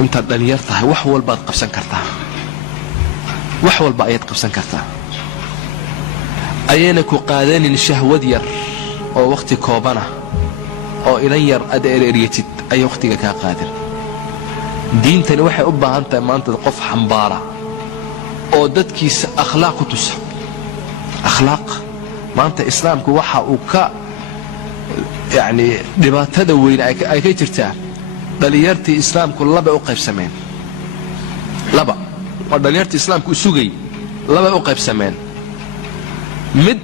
انت دليرتها وحول بعد قبسن كرتها وحول بقيت قبسن كرتها أينك قادين الشهوة دير أو وقت كوبنا أو إلير أدير إريتد أي وقتك كقادر دين تنوحي أبا أنت ما أنت قف حنبارة أو دتك أخلاق تسع أخلاق ما أنت إسلامك وحى وكا يعني لما تدوين أي كي ترتاح دليرتي إسلامك لبا أقيب سمين لبا ودليرتي إسلامك سوقي لبا أقيب سمين mid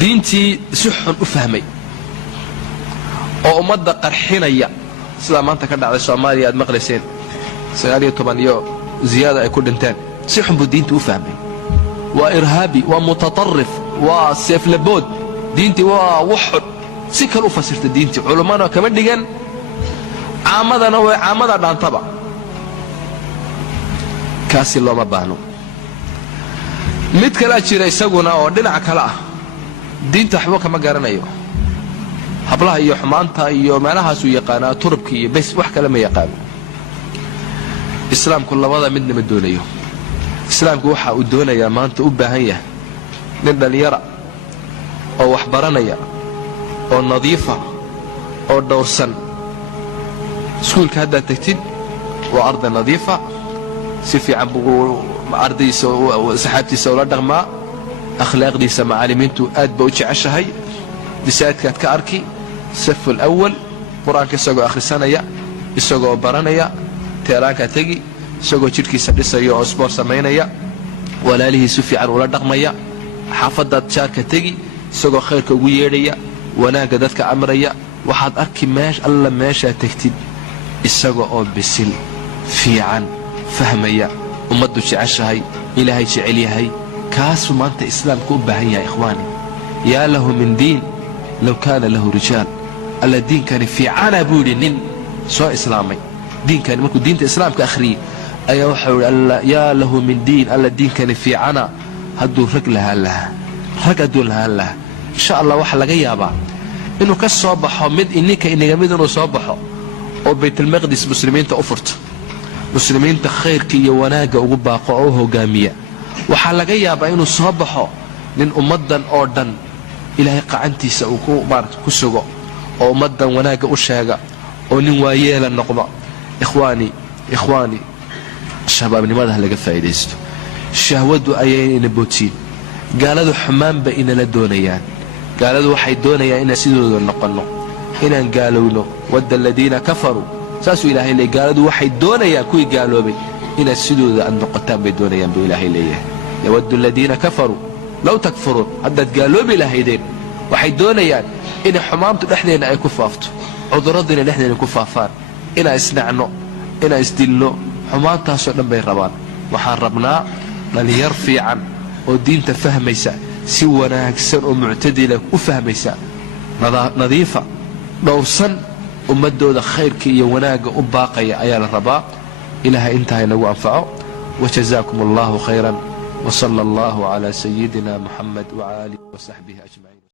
diintii si xun u fahmay oo ummadda qarxinaya sida maanta ka dhacday Soomaaliya aad maqlayseen 19 iyo ziyaada ay ku dhinteen si xun buu diinta u fahmay waa irhaabi waa mutatarrif waa seeflabood diintii waa wuxud si kale u fasirta diintii culimada kama dhigan caamadana way caamada dhaantaba kaasi looma baahno mid kala jira isaguna oo dhinaca kala ah diinta waxba kama garanayo hablaha iyo xumaanta iyo meelahaas uu yaqaan turubki iyo bas wax kale ma yaqaan islaamku labada midna ma doonayo islaamku waxa uu doonayaa maanta u baahan yahay nin dhalinyaro oo wax baranaya oo nadiifa oo dhowrsan iskuulka hadda tagtid waa arday nadiifa si fiican buu ardaysa saxaabtiisa oo la dhaqmaa akhlaaqdiisa macallimiintu aad baa u jeceshahay disaadkaad ka arki saf al-awwal quraanka isagoo akhrisanaya isagoo baranaya teeraanka tagi isagoo jidhkiisa dhisaya oo sport sameynaya walaalihi si fiican ula dhaqmaya xaafadda jaarka tagi isagoo khayrka ugu yeedhaya wanaaga dadka amraya waxaad arki alla meesha tagtid isagoo oo bisil fiican fahmaya ummaddu jeceshahay ilaahay jecel yahay kaasu maanta islaamku u baahan yahay ikhwaani yaa lahu min diin law kaana lahu rijaal alla diinkani fiicana buu yidhi nin soo islaamay diinkani markuu diinta islaamka akhriyey ayaa waxau yidhi yaa lahu min diin alla diinkani fiicana hadduu rag lahaan lahaa rag hadduu lahaan lahaa insha allah waxa laga yaabaa inuu ka soo baxo mid ininka inaga mid inuu soo baxo oo baytulmaqdis muslimiinta u furto muslimiinta khayrka iyo wanaaga ugu baaqo oo hogaamiya waxa laga yaabaa inuu soo baxo nin ummadan oo dhan ilaahay qacantiisa uu ku sugo oo ummadan wanaaga u sheega oo nin waayeela noqdo ikhwaani shabaabnimada laga faa'iideysto shahwadu ayayna bootiin gaaladu xumaanba inala doonayaan gaaladu waxay doonayaan inaan sidooda noqono inaan gaalowno wadda aladiina kafaruu saasuu ilaahay leeyahay gaaladu waxay doonayaan kuwii gaaloobay inaan sidooda aad noqotaan bay doonayaan buu ilaahay leeyahay yawaddu aladiina kafaruu law takfuruun haddaad gaaloobi lahaydeen waxay doonayaan inay xumaantu dhexdeena ay ku faafto cudurradina dhexdeena ku faafaan inaan isnacno inaan isdilno xumaantaasoo dhan bay rabaan waxaan rabnaa dhalinyar fiican oo diinta fahmaysa si wanaagsan oo muctadila u fahmaysa nadiifa dhowrsan ummadooda khayrka iyo wanaaga u baaqaya ayaa la rabaa ilaahay intaa inagu anfaco wajazaakum allahu khayran وصلى الله على سيدنا محمد وعلى آله وصحبه أجمعين.